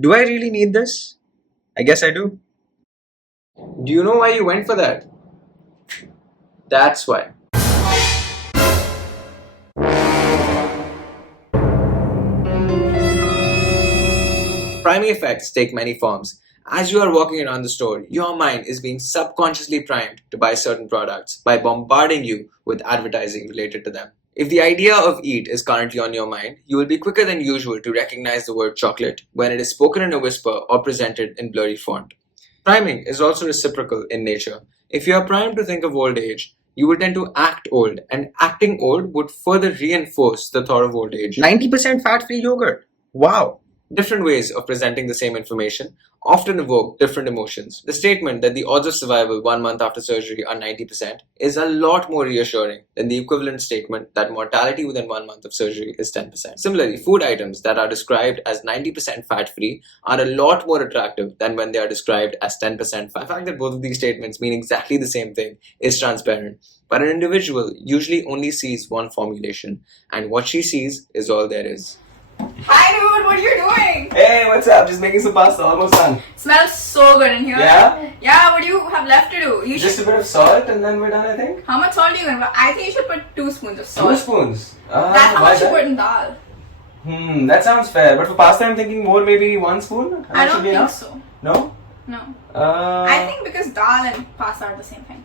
Do I really need this? I guess I do. Do you know why you went for that? That's why. Priming effects take many forms. As you are walking around the store, your mind is being subconsciously primed to buy certain products by bombarding you with advertising related to them. If the idea of eat is currently on your mind, you will be quicker than usual to recognize the word chocolate when it is spoken in a whisper or presented in blurry font. Priming is also reciprocal in nature. If you are primed to think of old age, you will tend to act old, and acting old would further reinforce the thought of old age. 90% fat free yogurt. Wow. Different ways of presenting the same information often evoke different emotions. The statement that the odds of survival 1 month after surgery are 90% is a lot more reassuring than the equivalent statement that mortality within 1 month of surgery is 10%. Similarly, food items that are described as 90% fat free are a lot more attractive than when they are described as 10% fat. The fact that both of these statements mean exactly the same thing is transparent. But an individual usually only sees one formulation, and what she sees is all there is. Hi dude, what are you doing? Hey, what's up? Just making some pasta, almost done. Smells so good in here. Yeah? Yeah, what do you have left to do? Just a bit of salt and then we're done, I think. How much salt are you gonna put? I think you should put 2 spoons of salt. 2 spoons? That's how much you put in dal. That sounds fair. But for pasta, I'm thinking more maybe 1 spoon. I don't think so. No? No. I think because dal and pasta are the same thing.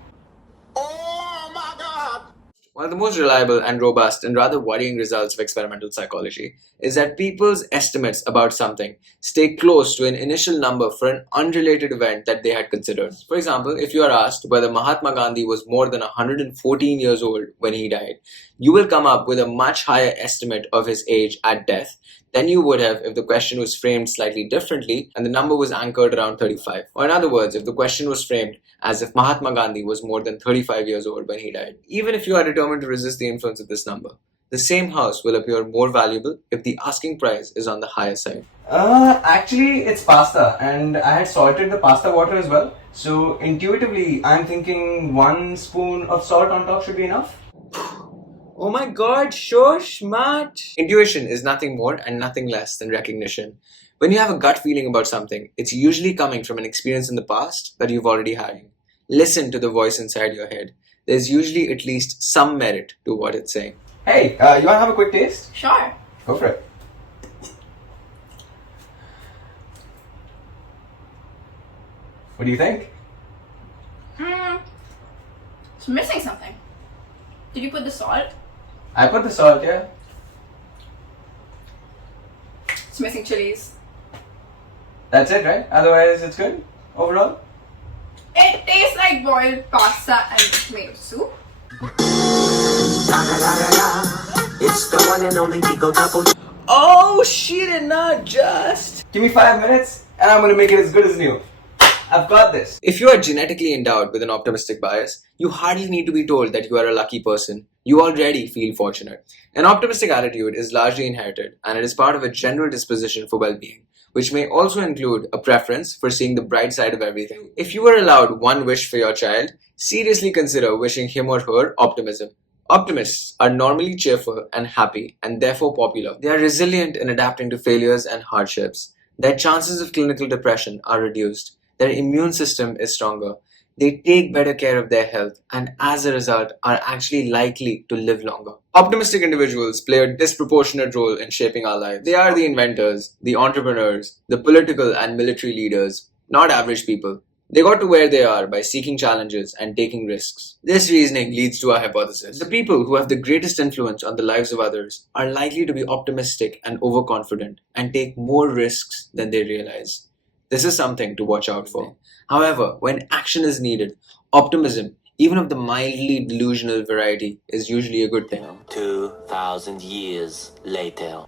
One of the most reliable and robust and rather worrying results of experimental psychology is that people's estimates about something stay close to an initial number for an unrelated event that they had considered. For example, if you are asked whether Mahatma Gandhi was more than 114 years old when he died, you will come up with a much higher estimate of his age at death than you would have if the question was framed slightly differently and the number was anchored around 35. Or in other words, if the question was framed as if Mahatma Gandhi was more than 35 years old when he died. Even if you are determined to resist the influence of this number, the same house will appear more valuable if the asking price is on the higher side. Actually, it's pasta, and I had salted the pasta water as well. So intuitively, I'm thinking 1 spoon of salt on top should be enough. Oh my god, sure, smart. Intuition is nothing more and nothing less than recognition. When you have a gut feeling about something, it's usually coming from an experience in the past that you've already had. Listen to the voice inside your head. There's usually at least some merit to what it's saying. Hey, you want to have a quick taste? Sure. Go for it. What do you think? It's missing something. Did you put the salt? I put the salt, yeah. It's missing chilies. That's it, right? Otherwise, it's good overall. It tastes like boiled pasta and tomato soup. It's the one and only Digo Double. Oh, she did not just. Give me 5 minutes and I'm gonna make it as good as new. I've got this. If you are genetically endowed with an optimistic bias, you hardly need to be told that you are a lucky person. You already feel fortunate. An optimistic attitude is largely inherited, and it is part of a general disposition for well-being, which may also include a preference for seeing the bright side of everything. If you were allowed one wish for your child, seriously consider wishing him or her optimism. Optimists are normally cheerful and happy and therefore popular. They are resilient in adapting to failures and hardships. Their chances of clinical depression are reduced. Their immune system is stronger. They take better care of their health and as a result are actually likely to live longer. Optimistic individuals play a disproportionate role in shaping our lives. They are the inventors, the entrepreneurs, the political and military leaders, not average people. They got to where they are by seeking challenges and taking risks. This reasoning leads to our hypothesis. The people who have the greatest influence on the lives of others are likely to be optimistic and overconfident and take more risks than they realize. This is something to watch out for. However, when action is needed, optimism, even of the mildly delusional variety, is usually a good thing. 2,000 years later.